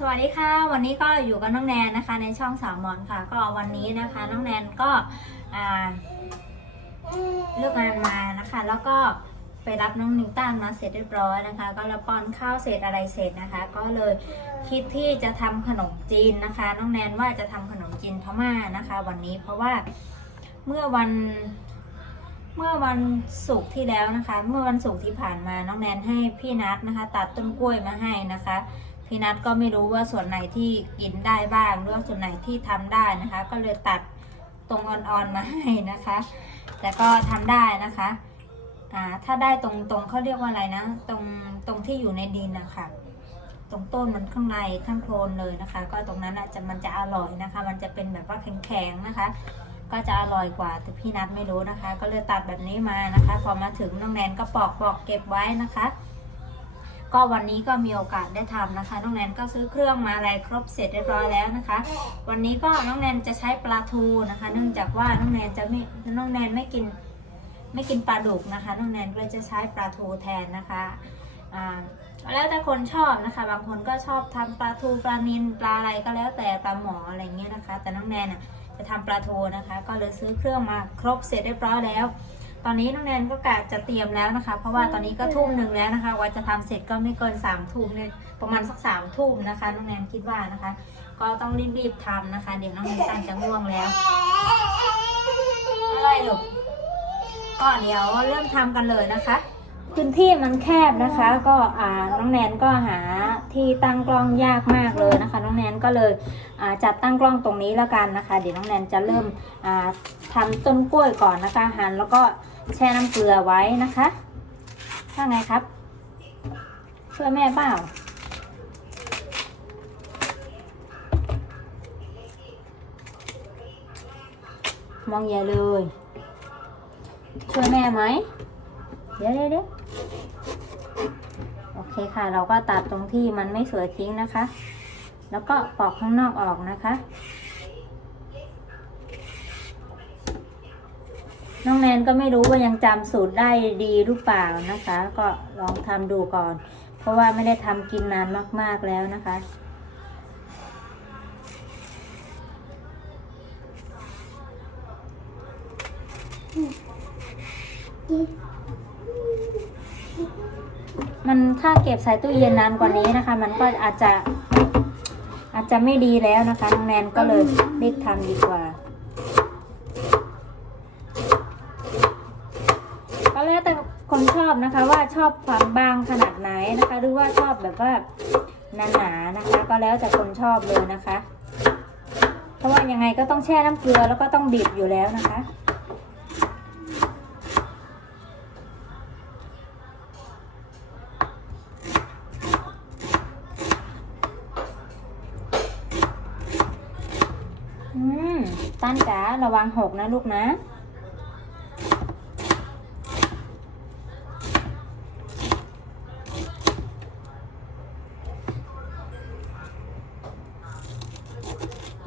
สวัสดีค่ะ วันนี้ก็อยู่กับน้องแนนนะคะ ในช่องสามมอนค่ะ ก็วันนี้นะคะน้องแนนก็เลิกงานมานะคะ แล้วก็ไปรับน้องนิวตันมาเสร็จเรียบร้อยนะคะ ก็แล้วป้อนข้าวเสร็จอะไรเสร็จนะคะ ก็เลยคิดที่จะทำขนมจีนนะคะ น้องแนนว่าจะทำขนมจีนพม่านะคะ วันนี้เพราะว่าเมื่อวันเมื่อวันศุกร์ที่แล้วนะคะ เมื่อวันศุกร์ที่ผ่านมาน้องแนนให้พี่นัทนะคะ ตัดต้นกล้วยมาให้นะคะ พี่นัทก็ไม่รู้ว่าส่วนไหนที่กินได้บ้างหรือว่าส่วนไหนที่ทำได้นะคะ ก็เลยตัดตรงอ่อนๆมาให้นะคะ แต่ก็ทำได้นะคะอ่าถ้าได้ตรงตรงเขาเรียกว่าอะไรนะ ตรงตรงที่อยู่ในดินนะคะตรงต้นมันข้างในข้างโคลนเลยนะคะ ก็ตรงนั้นอะจะมันจะอร่อยนะคะ มันจะเป็นแบบว่าแข็งๆนะคะ ก็จะอร่อยกว่าแต่พี่นัทไม่รู้นะคะ ก็เลยตัดแบบนี้มานะคะ พอมาถึงน้องแนนก็ปอกปอกเก็บไว้นะคะ ก็วันนี้ก็มีโอกาสได้ทำนะคะ น้องแนนก็ซื้อเครื่องมาอะไรครบเสร็จเรียบร้อยแล้วนะคะ วันนี้ก็น้องแนนจะใช้ปลาทูนะคะ เนื่องจากว่าน้องแนนจะไม่น้องแนนไม่กินไม่กินปลาดุกนะคะ น้องแนนก็จะใช้ปลาทูแทนนะคะอ่าแล้วแต่คนชอบนะคะ บางคนก็ชอบทำปลาทูปลานิลปลาอะไรก็แล้วแต่ปลาหมออะไรเงี้ยนะคะ แต่น้องแนนอะจะทำปลาทูนะคะ ก็เลยซื้อเครื่องมาครบเสร็จเรียบร้อยแล้ว ตอนนี้น้องแนนก็กะจะเตรียมแล้วนะคะ เพราะว่าตอนนี้ก็ทุ่มหนึ่งแล้วนะคะ ว่าจะทำเสร็จก็ไม่เกินสามทุ่มเนี่ยประมาณสักสามทุ่มนะคะน้องแนนคิดว่านะคะ ก็ต้องรีบๆทำนะคะ เดี๋ยวน้องแนนตั้งจะง่วงแล้วอะไรลูกก็เดี๋ยวเริ่มทำกันเลยนะคะพื้นที่มันแคบนะคะ ก็อ่าน้องแนนก็หาที่ตั้งกล้องยากมากเลยนะคะ น้องแนนก็เลยอ่าจัดตั้งกล้องตรงนี้แล้วกันนะคะ เดี๋ยวน้องแนนจะเริ่มอ่าทำต้นกล้วยก่อนนะคะ หั่นแล้วก็ แช่น้ำเกลือไว้นะคะว่าไงครับ ช่วยแม่เปล่ามองใหญ่เลย ช่วยแม่ไหมเดี๋ยวเดี๋ยวเดี๋ยวโอเคค่ะ เราก็ตัดตรงที่มันไม่สวยทิ้งนะคะ แล้วก็ปอกข้างนอกออกนะคะ น้องแนนก็ไม่รู้ว่ายังจำสูตรได้ดีหรือเปล่านะคะ ก็ลองทำดูก่อน เพราะว่าไม่ได้ทำกินนานมากๆแล้วนะคะมันถ้าเก็บใส่ตู้เย็นนานกว่านี้นะคะ มันก็อาจจะอาจจะไม่ดีแล้วนะคะน้องแนนก็เลยเรีบทำดีกว่า ก็แล้วแต่ค นชอบนะคะว่าชอบความบางขนาดไหนนะคะ หรือว่าชอบแบบว่าหนาๆนะคะ ก็แล้วแต่คนชอบเลยนะคะ เพราะว่ายังไงก็ต้องแช่น้ำเกลือแล้วก็ต้องดิบอยู่แล้วนะคะอืมตั้นจ๋าระวังหกนะลูกนะ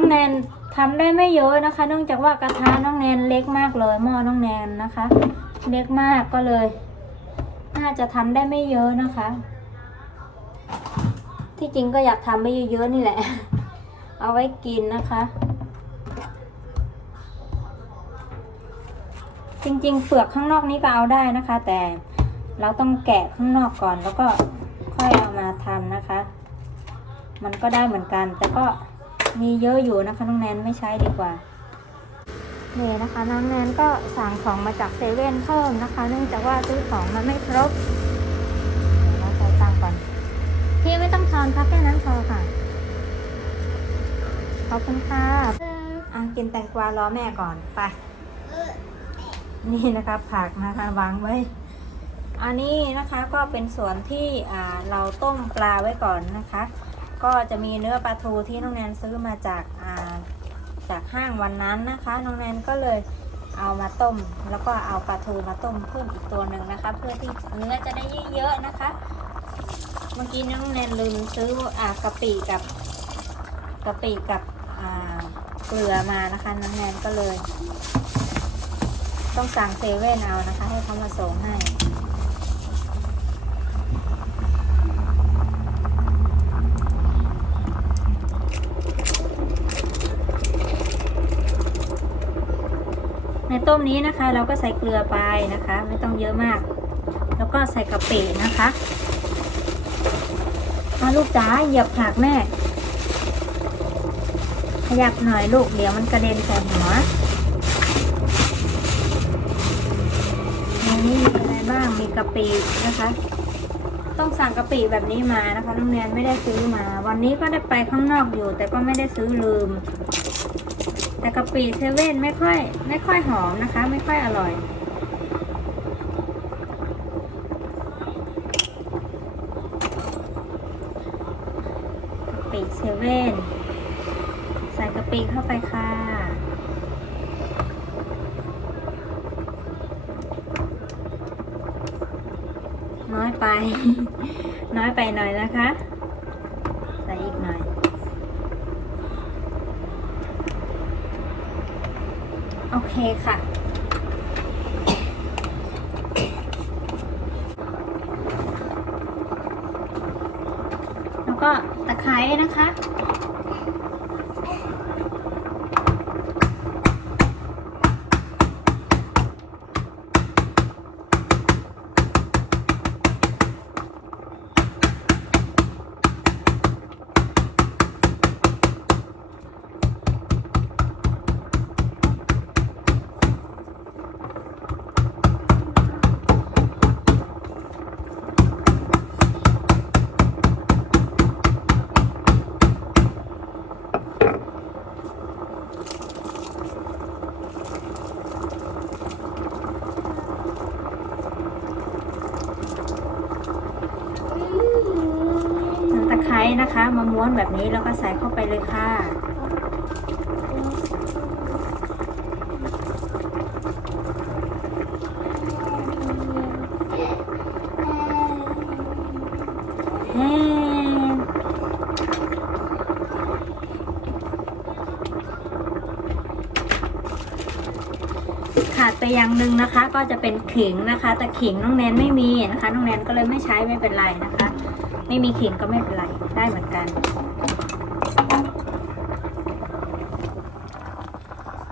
องแนนทำได้ไม่เยอะนะคะ เนื่องจากว่ากระทะน้องแนนเล็กมากเลยหม้อน้องแนนนะคะ เล็กมากก็เลย น่าจะทำได้ไม่เยอะนะคะ ที่จริงก็อยากทำไปเยอะๆนี่แหละ เอาไว้กินนะคะ จริงๆเปลือกข้างนอกนี้ก็เอาได้นะคะ แต่เราต้องแกะข้างนอกก่อนแล้วก็ค่อยเอามาทำนะคะ มันก็ได้เหมือนกันแต่ก็ มีเยอะอยู่นะคะน้องแนนไม่ใช้ดีกว่านี่นะคะน้องแนนก็สั่งของมาจากเซเว่นเพิ่มนะคะ เนื่องจากว่าซื้อของมาไม่ครบเราใส่ตังก่อนพี่ไม่ต้องทอนครับแค่นั้นพอค่ะขอบคุณค่ะอะกินแตงกวารอแม่ก่อนไปนี่นะคะผักนะคะวางไว้อันนี้นะคะก็เป็นส่วนที่เราต้มปลาไว้ก่อนนะคะ ก็จะมีเนื้อปลาทูที่น้องแนนซื้อมาจากาจากห้างวันนั้นนะคะ น้องแนนก็เลยเอามาต้ม แล้วก็เอาปลาทูมาต้มเพิ่มอีกตัวหนึ่งนะคะ เพื่อที่เนื้อจะได้เยอะๆนะคะ เมื่อกี้น้องแนนลืมซื้ออกะปิกับกะปิกับเกลือมานะคะน้องแนนก็เลย ต้องสั่งเซเว่นเอานะคะ ให้เขามาส่งให้ ในต้มนี้นะคะ เราก็ใส่เกลือไปนะคะ ไม่ต้องเยอะมาก แล้วก็ใส่กะปินะคะมาลูกจ๋าเหยียบผักแม่ ขยับหน่อยลูกเดี๋ยวมันกระเด็นใส่หัวในนี้มีอะไรบ้างมีกะปินะคะ ต้องสั่งกะปิแบบนี้มานะคะน้องแนนไม่ได้ซื้อมา วันนี้ก็ได้ไปข้างนอกอยู่ แต่ก็ไม่ได้ซื้อลืม แต่กะปิเซเว่นไม่ค่อย ไม่ค่อยหอมนะคะ ไม่ค่อยอร่อย กะปิเซเว่นใส่กะปิเข้าไปค่ะน้อยไป น้อยไปหน่อยนะคะ ใส่อีกหน่อย โอ เคค่ะ แล้วก็ตะไคร้นะคะ ไคร้นะคะมาม้วนแบบนี้แล้วก็ใส่เข้าไปเลยค่ะ ขาดไปอย่างหนึ่งนะคะ ก็จะเป็นขิงนะคะ แต่ขิงน้องแนนไม่มีนะคะ น้องแนนก็เลยไม่ใช้ไม่เป็นไรนะคะ ไม่มีขิงก็ไม่เป็นไร ได้เหมือนกัน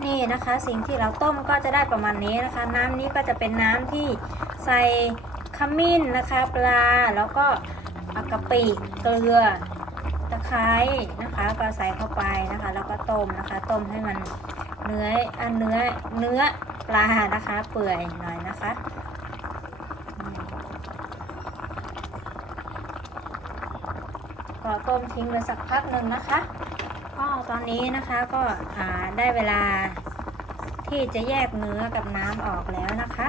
นี่นะคะสิ่งที่เราต้มก็จะได้ประมาณนี้นะคะ น้ำนี้ก็จะเป็นน้ำที่ใส่ขมิ้นนะคะ ปลาแล้วก็กะปิเกลือตะไคร้นะคะก็ใส่เข้าไปนะคะ แล้วก็ต้มนะคะ ต้มให้มันเนื้ออันเนื้อเนื้อปลานะคะ เปื่อยหน่อยนะคะอืม ก็ต้มทิ้งไปสักพักหนึ่งนะคะก็ตอนนี้นะคะก็ได้เวลาที่จะแยกเนื้อกับน้ำออกแล้วนะคะ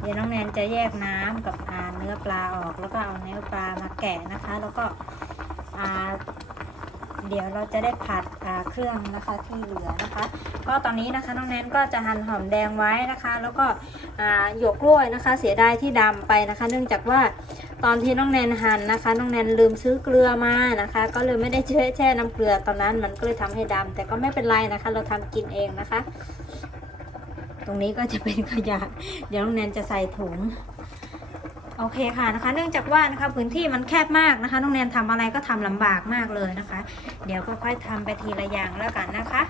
เดี๋ยวน้องแนนจะแยกน้ำกับอ่าเนื้อปลาออก แล้วก็เอาเนื้อปลามาแกะนะคะ แล้วก็อ่าเดี๋ยวเราจะได้ผัดอ่าเครื่องนะคะที่เหลือนะคะ ก็ตอนนี้นะคะน้องแนนก็จะหั่นหอมแดงไว้นะคะ แล้วก็อ่าหยวกกล้วยนะคะ เสียดายที่ดำไปนะคะ เนื่องจากว่า ตอนที่น้องแนนหั่นนะคะ น้องแนนลืมซื้อเกลือมานะคะ ก็เลยไม่ได้แช่แช่น้ำเกลือตอนนั้น มันก็เลยทำให้ดำแต่ก็ไม่เป็นไรนะคะ เราทำกินเองนะคะ ตรงนี้ก็จะเป็นขยะ เดี๋ยวน้องแนนจะใส่ถุงโอเคค่ะนะคะ เนื่องจากว่านะคะพื้นที่มันแคบมากนะคะ น้องแนนทำอะไรก็ทำลำบากมากเลยนะคะ เดี๋ยวก็ค่อยทำไปทีละอย่างแล้วกันนะคะ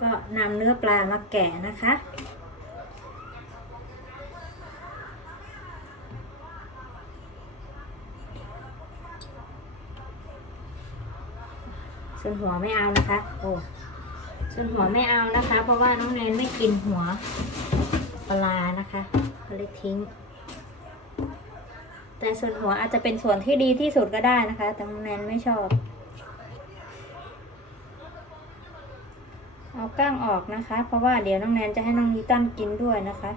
ก็นำเนื้อปลามาแกะนะคะ ส่วนหัวไม่เอานะคะ โอ้ส่วนหัวไม่เอานะคะ เพราะว่าน้องเนนไม่กินหัวปลานะคะ ก็เลยทิ้ง แต่ส่วนหัวอาจจะเป็นส่วนที่ดีที่สุดก็ได้นะคะ แต่น้องแนนไม่ชอบ เอาก้างออกนะคะ เพราะว่าเดี๋ยวน้องแนนจะให้น้องนิตันกินด้วยนะคะ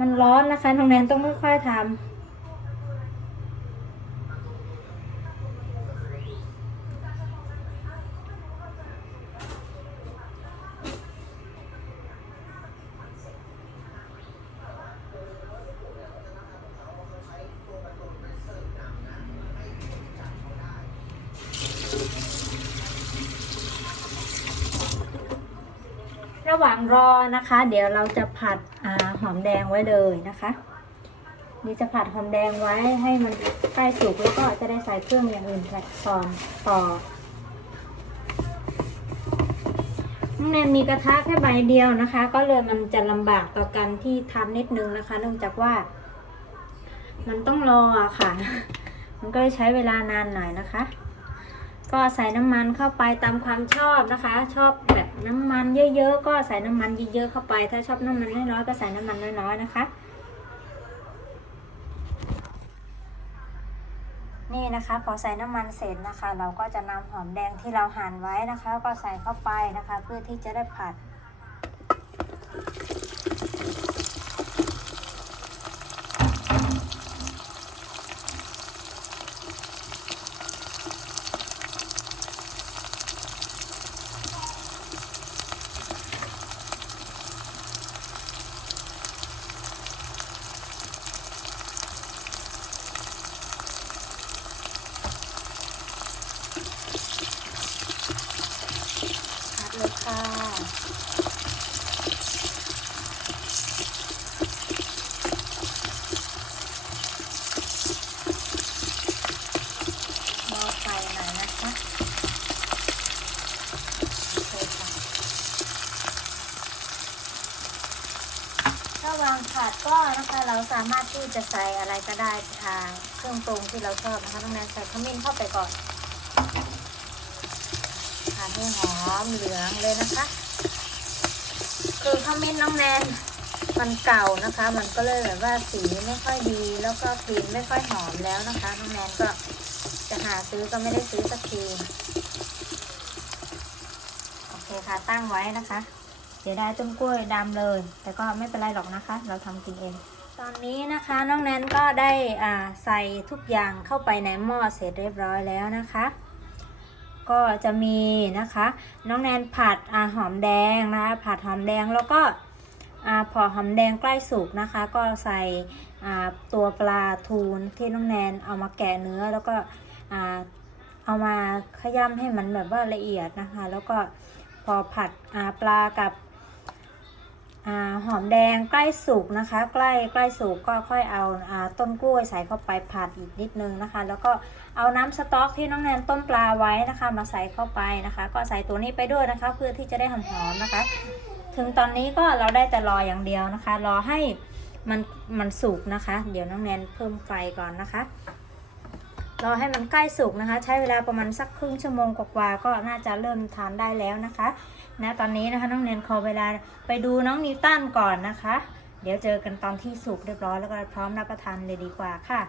มันร้อนนะคะน้องแนนต้องค่อยๆทำ ระหว่างรอนะคะ เดี๋ยวเราจะผัดอาหอมแดงไว้เลยนะคะนี่จะผัดหอมแดงไว้ให้มันใกล้สุกแล้วก็จะได้ใส่เครื่องอย่างอื่นใส่ตอนต่อน้องแนนมีกระทะแค่ใบเดียวนะคะ ก็เลยมันจะลำบากต่อการที่ทำนิดนึงนะคะ เนื่องจากว่า มันต้องรออะค่ะ มันก็เลยใช้เวลานานหน่อยนะคะ ก็ใส่น้ำมันเข้าไปตามความชอบนะคะ ชอบแบบน้ำมันเยอะๆก็ใส่น้ำมันเยอะๆเข้าไป ถ้าชอบน้ำมันน้อยๆก็ใส่น้ำมันน้อยๆนะคะ นี่นะคะพอใส่น้ำมันเสร็จนะคะ เราก็จะนำหอมแดงที่เราหั่นไว้นะคะ ก็ใส่เข้าไปนะคะ เพื่อที่จะได้ผัด ผัดเลยค่ะเบาไฟหน่อยนะคะโอเคค่ะระห วางผัดก็นะคะเราสามารถที่จะใส่อะไรก็ได้ทางเครื่องปรุงที่เราชอบนะคะต้องแนนใส่ขมิ้นเข้าไปก่อนผัดให้หอมเหลืองเลยนะคะ คือขมิ้นน้องแนนมันเก่านะคะ มันก็เลยแบบว่าสีไม่ค่อยดี แล้วก็กลิ่นไม่ค่อยหอมแล้วนะคะน้องแนนก็จะหาซื้อก็ไม่ได้ซื้อสักทีโอเคค่ะตั้งไว้นะคะ เดี๋ยวได้ต้นกล้วยดำเลย แต่ก็ไม่เป็นไรหรอกนะคะ เราทำกินเอง ตอนนี้นะคะน้องแนนก็ได้อ่าใส่ทุกอย่างเข้าไปในหม้อเสร็จเรียบร้อยแล้วนะคะ ก็จะมีนะคะ น้องแนนผัดอาหอมแดงนะคะผัดหอมแดงแล้วก็อพอหอมแดงใกล้สุกนะคะ ก็ใส่ตัวปลาทูนที่น้องแนนเอามาแกะเนื้อแล้วก็เอามาขย้ำให้มันแบบว่าละเอียดนะคะ แล้วก็พอผัดปลากับ หอมแดงใกล้สุกนะคะ ใกล้ใกล้สุกก็ค่อยเอาอาต้นกล้วยใส่เข้าไปผัดอีกนิดนึงนะคะ แล้วก็เอาน้ำสต๊อกที่น้องแนนต้มปลาไว้นะคะ มาใส่เข้าไปนะคะ ก็ใส่ตัวนี้ไปด้วยนะคะ เพื่อที่จะได้หอมๆนะคะ ถึงตอนนี้ก็เราได้แต่รออย่างเดียวนะคะ รอให้มันมันสุกนะคะ เดี๋ยวน้องแนนเพิ่มไฟก่อนนะคะ รอให้มันใกล้สุกนะคะ ใช้เวลาประมาณสักครึ่งชั่วโมงกว่าๆก็น่าจะเริ่มทานได้แล้วนะคะนะตอนนี้นะคะน้องเนนขอเวลาไปดูน้องนิวตันก่อนนะคะ เดี๋ยวเจอกันตอนที่สุกเรียบร้อยแล้วก็พร้อมรับประทานเลยดีกว่าค่ะ